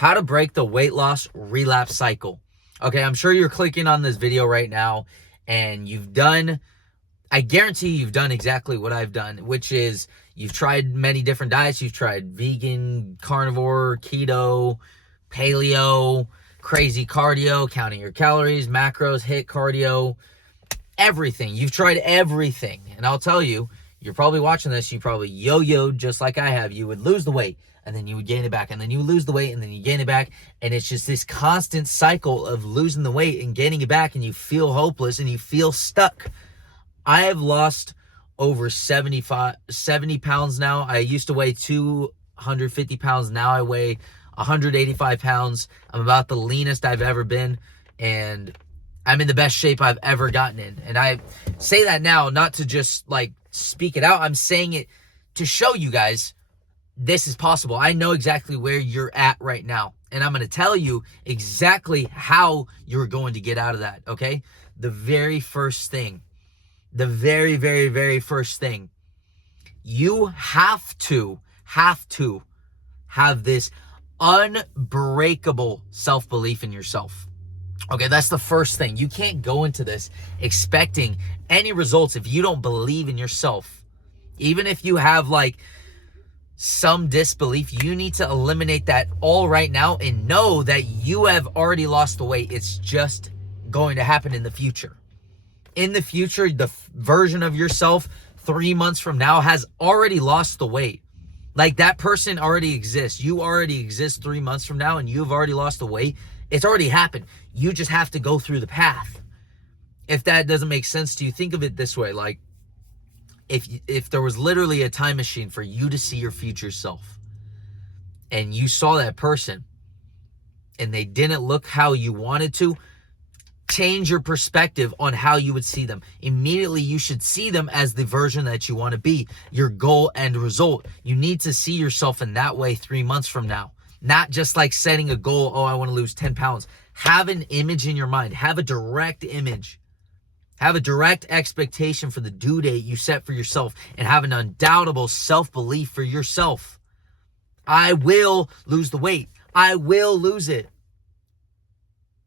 how to break the weight loss relapse cycle. Okay, I'm sure you're clicking on this video right now and I guarantee you've done exactly what I've done, which is you've tried many different diets. You've tried vegan, carnivore, keto, paleo, crazy cardio, counting your calories, macros, HIIT cardio, everything. You've tried everything. And I'll tell you, you're probably watching this, you probably yo-yoed just like I have. You would lose the weight, and then you would gain it back, and then you would lose the weight, and then you gain it back, and it's just this constant cycle of losing the weight and gaining it back, and you feel hopeless, and you feel stuck. I have lost over 70 pounds now. I used to weigh 250 pounds. Now I weigh 185 pounds. I'm about the leanest I've ever been, and I'm in the best shape I've ever gotten in. And I say that now not to just like speak it out. I'm saying it to show you guys this is possible. I know exactly where you're at right now, and I'm going to tell you exactly how you're going to get out of that, okay? The very first thing, the very, very, very first thing, you have to have this unbreakable self-belief in yourself. Okay, that's the first thing. You can't go into this expecting any results if you don't believe in yourself. Even if you have like some disbelief, you need to eliminate that all right now and know that you have already lost the weight. It's just going to happen in the future. In the future, the version of yourself 3 months from now has already lost the weight. Like that person already exists. You already exist 3 months from now, and you've already lost the weight. It's already happened. You just have to go through the path. If that doesn't make sense to you, think of it this way. Like if there was literally a time machine for you to see your future self, and you saw that person and they didn't look how you wanted to, change your perspective on how you would see them. Immediately, you should see them as the version that you want to be, your goal and result. You need to see yourself in that way 3 months from now. Not just like setting a goal, oh, I want to lose 10 pounds. Have an image in your mind. Have a direct image. Have a direct expectation for the due date you set for yourself, and have an undoubtable self-belief for yourself. I will lose the weight. I will lose it.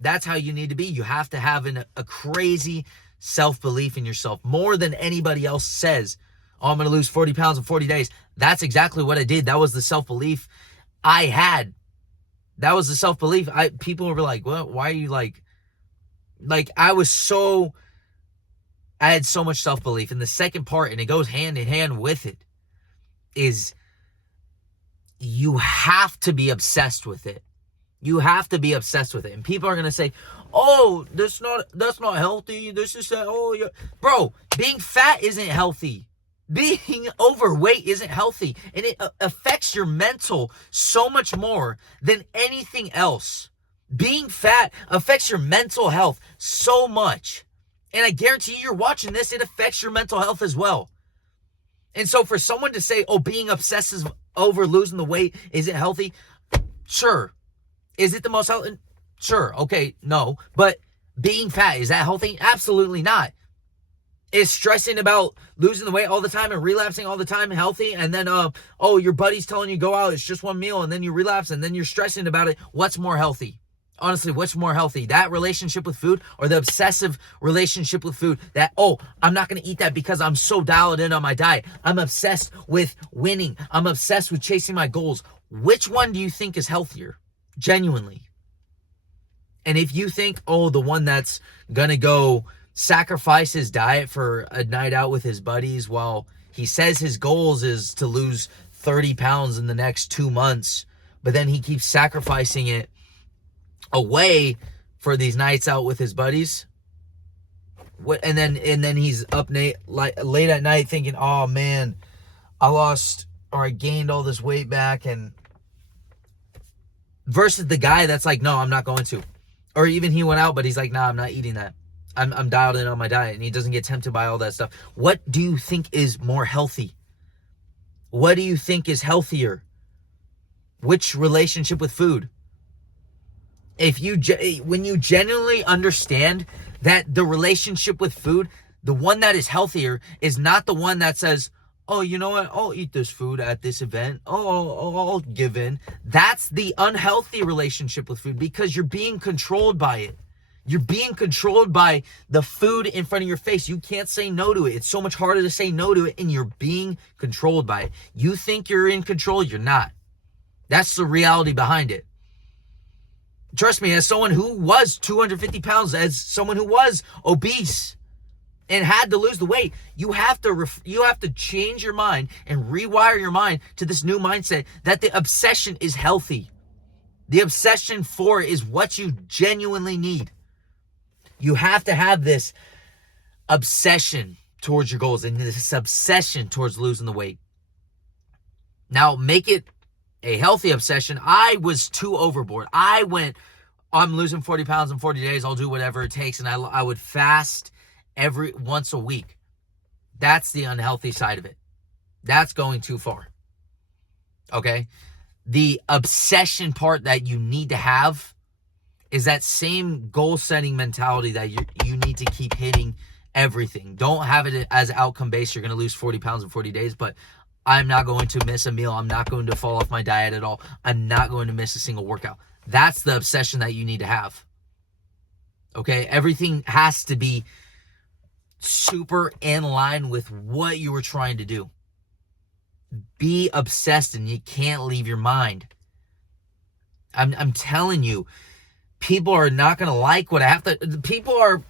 That's how you need to be. You have to have a crazy self-belief in yourself, more than anybody else says. Oh, I'm going to lose 40 pounds in 40 days. That's exactly what I did. That was the self-belief I had. That was the self-belief. People were like, well, why are you like I had so much self-belief. And the second part, and it goes hand in hand with it, is you have to be obsessed with it. You have to be obsessed with it. And people are going to say, oh, that's not healthy. This is, oh, yeah. Bro, being fat isn't healthy. Being overweight isn't healthy. And it affects your mental so much more than anything else. Being fat affects your mental health so much. And I guarantee you're watching this, it affects your mental health as well. And so for someone to say, oh, being obsessive over losing the weight isn't healthy, sure. Is it the most healthy? Sure. Okay. No. But being fat, is that healthy? Absolutely not. Is stressing about losing the weight all the time and relapsing all the time healthy? And then, oh, your buddy's telling you go out, it's just one meal, and then you relapse, and then you're stressing about it. What's more healthy? Honestly, what's more healthy? That relationship with food, or the obsessive relationship with food that, oh, I'm not going to eat that because I'm so dialed in on my diet. I'm obsessed with winning. I'm obsessed with chasing my goals. Which one do you think is healthier? Genuinely. And if you think, oh, the one that's going to go sacrifice his diet for a night out with his buddies while he says his goals is to lose 30 pounds in the next 2 months, but then he keeps sacrificing it away for these nights out with his buddies, and then he's up late at night thinking, oh man, I gained all this weight back, and versus the guy that's like, no, I'm not going to. Or even he went out, but he's like, nah, I'm not eating that. I'm dialed in on my diet, and he doesn't get tempted by all that stuff. What do you think is more healthy? What do you think is healthier? Which relationship with food? When you genuinely understand that the relationship with food, the one that is healthier is not the one that says, oh, you know what? I'll eat this food at this event. Oh, I'll give in. That's the unhealthy relationship with food, because you're being controlled by it. You're being controlled by the food in front of your face. You can't say no to it. It's so much harder to say no to it, and you're being controlled by it. You think you're in control, you're not. That's the reality behind it. Trust me, as someone who was 250 pounds, as someone who was obese and had to lose the weight, you have to change your mind and rewire your mind to this new mindset that the obsession is healthy. The obsession for it is what you genuinely need. You have to have this obsession towards your goals and this obsession towards losing the weight. Now, make it a healthy obsession. I was too overboard. I went, I'm losing 40 pounds in 40 days. I'll do whatever it takes. And I would fast once a week. That's the unhealthy side of it. That's going too far. Okay? The obsession part that you need to have is that same goal-setting mentality that you need to keep hitting everything. Don't have it as outcome-based. You're going to lose 40 pounds in 40 days, but I'm not going to miss a meal. I'm not going to fall off my diet at all. I'm not going to miss a single workout. That's the obsession that you need to have. Okay? Everything has to be super in line with what you were trying to do. Be obsessed, and you can't leave your mind. I'm telling you, people are not going to like what I have to.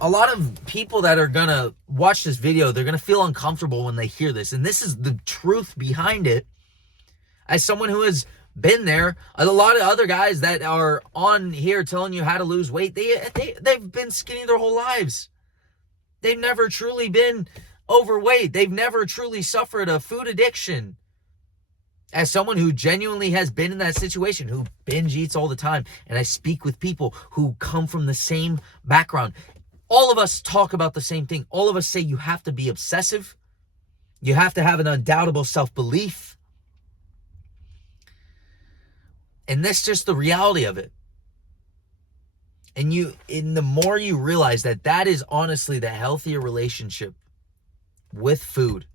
A lot of people that are going to watch this video, they're going to feel uncomfortable when they hear this. And this is the truth behind it. As someone who has been there, a lot of other guys that are on here telling you how to lose weight, they've been skinny their whole lives. They've never truly been overweight. They've never truly suffered a food addiction. As someone who genuinely has been in that situation, who binge eats all the time, and I speak with people who come from the same background, all of us talk about the same thing. All of us say you have to be obsessive. You have to have an undoubtable self-belief. And that's just the reality of it. And the more you realize that is honestly the healthier relationship with food,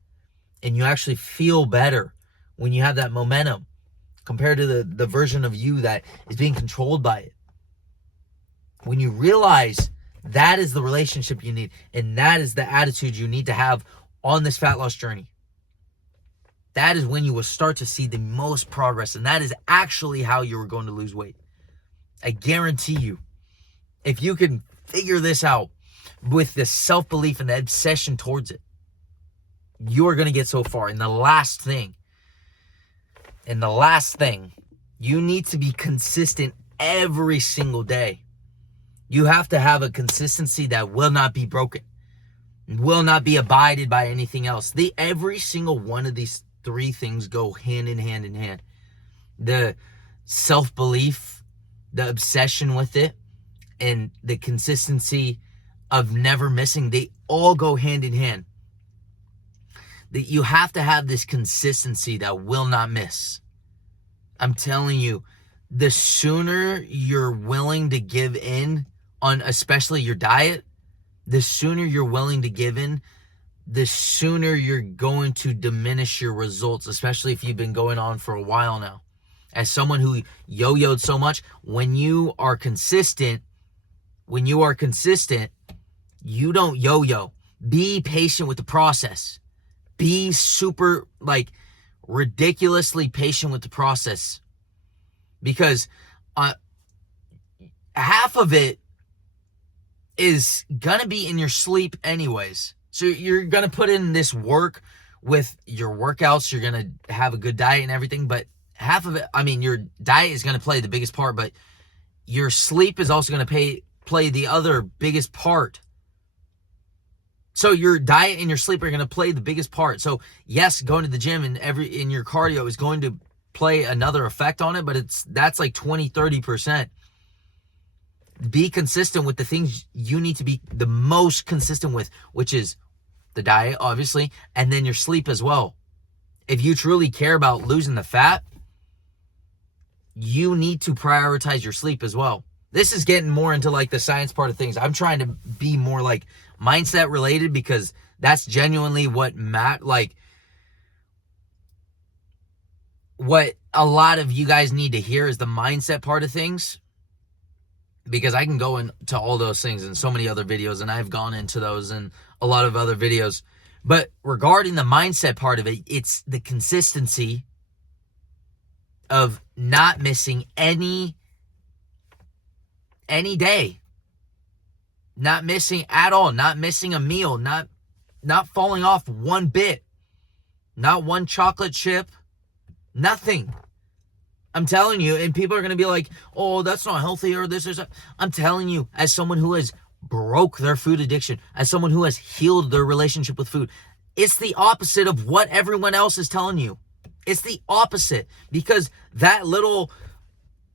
and you actually feel better when you have that momentum compared to the version of you that is being controlled by it. When you realize that is the relationship you need, and that is the attitude you need to have on this fat loss journey, that is when you will start to see the most progress, and that is actually how you're going to lose weight. I guarantee you, if you can figure this out with the self-belief and the obsession towards it, you are going to get so far. And the last thing, you need to be consistent every single day. You have to have a consistency that will not be broken, will not be abided by anything else. Every single one of these three things go hand in hand. The self-belief, the obsession with it, and the consistency of never missing, they all go hand in hand. That you have to have this consistency that will not miss. I'm telling you, the sooner you're willing to give in on especially your diet, the sooner you're willing to give in, the sooner you're going to diminish your results, especially if you've been going on for a while now. As someone who yo-yoed so much, when you are consistent, you don't yo-yo. Be patient with the process. Be super, ridiculously patient with the process. Because half of it is going to be in your sleep anyways. So you're going to put in this work with your workouts. You're going to have a good diet and everything. But half of it, your diet is going to play the biggest part. But your sleep is also going to play the other biggest part. So your diet and your sleep are going to play the biggest part. So yes, going to the gym and in your cardio is going to play another effect on it, but that's like 20-30%. Be consistent with the things you need to be the most consistent with, which is the diet, obviously, and then your sleep as well. If you truly care about losing the fat, you need to prioritize your sleep as well. This is getting more into the science part of things. I'm trying to be more mindset related, because that's genuinely what what a lot of you guys need to hear is the mindset part of things, because I can go into all those things in so many other videos, and I've gone into those in a lot of other videos. But regarding the mindset part of it, it's the consistency of not missing any day, not missing at all, not missing a meal, not falling off one bit, not one chocolate chip, nothing. I'm telling you, and people are going to be like, oh, that's not healthy, or this is... I'm telling you, as someone who has broke their food addiction, as someone who has healed their relationship with food, it's the opposite of what everyone else is telling you. It's the opposite, because that little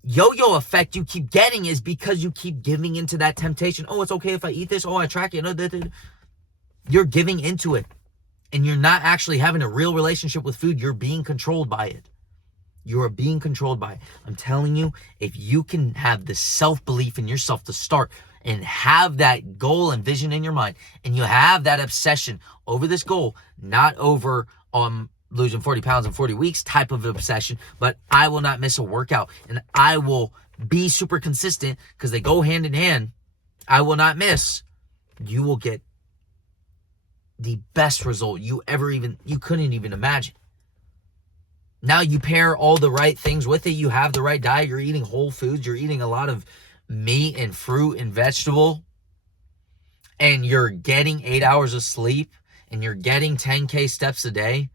yo-yo effect you keep getting is because you keep giving into that temptation. Oh, it's okay if I eat this. Oh, I track it. You're giving into it, and you're not actually having a real relationship with food. You're being controlled by it. You are being controlled by it. I'm telling you, if you can have the self-belief in yourself to start and have that goal and vision in your mind, and you have that obsession over this goal, not over losing 40 pounds in 40 weeks type of obsession, but I will not miss a workout, and I will be super consistent, because they go hand in hand. I will not miss. You will get the best result you couldn't even imagine. Now you pair all the right things with it. You have the right diet. You're eating whole foods. You're eating a lot of meat and fruit and vegetable. And you're getting 8 hours of sleep. And you're getting 10K steps a day.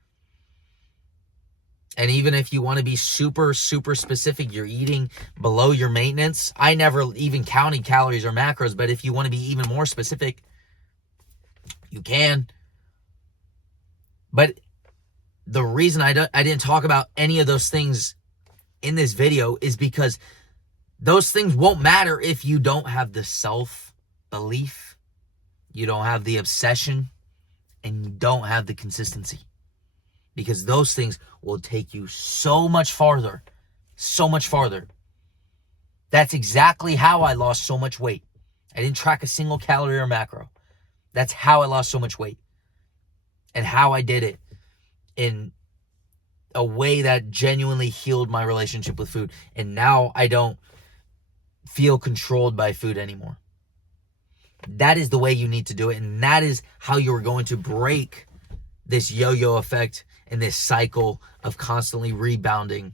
And even if you want to be super, super specific, you're eating below your maintenance. I never even counted calories or macros. But if you want to be even more specific, you can. But the reason I didn't talk about any of those things in this video is because those things won't matter if you don't have the self-belief, you don't have the obsession, and you don't have the consistency. Because those things will take you so much farther. So much farther. That's exactly how I lost so much weight. I didn't track a single calorie or macro. That's how I lost so much weight. And how I did it in a way that genuinely healed my relationship with food. And now I don't feel controlled by food anymore. That is the way you need to do it. And that is how you're going to break this yo-yo effect and this cycle of constantly rebounding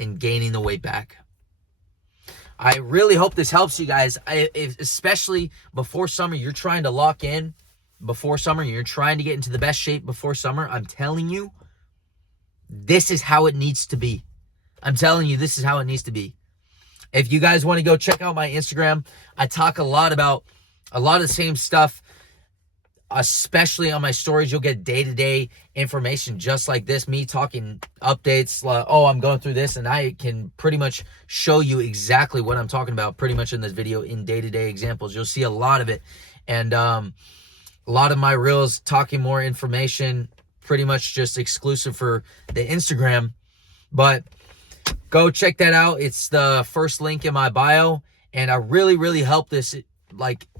and gaining the weight back. I really hope this helps you guys, especially before summer. You're trying to lock in before summer. You're trying to get into the best shape before summer. I'm telling you, this is how it needs to be. I'm telling you, this is how it needs to be. If you guys want to go check out my Instagram, I talk a lot about a lot of the same stuff, especially on my stories. You'll get day-to-day information just like this, me talking updates, oh, I'm going through this, and I can pretty much show you exactly what I'm talking about pretty much in this video in day-to-day examples. You'll see a lot of it. And a lot of my reels talking more information, pretty much just exclusive for the Instagram. But go check that out. It's the first link in my bio. And I really, really hope this,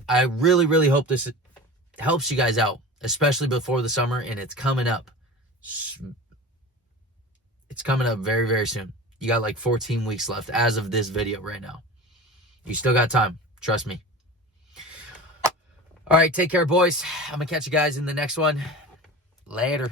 I really, really hope this helps you guys out, especially before the summer. And it's coming up. It's coming up very, very soon. You got like 14 weeks left as of this video right now. You still got time. Trust me. All right, take care, boys. I'm going to catch you guys in the next one. Later.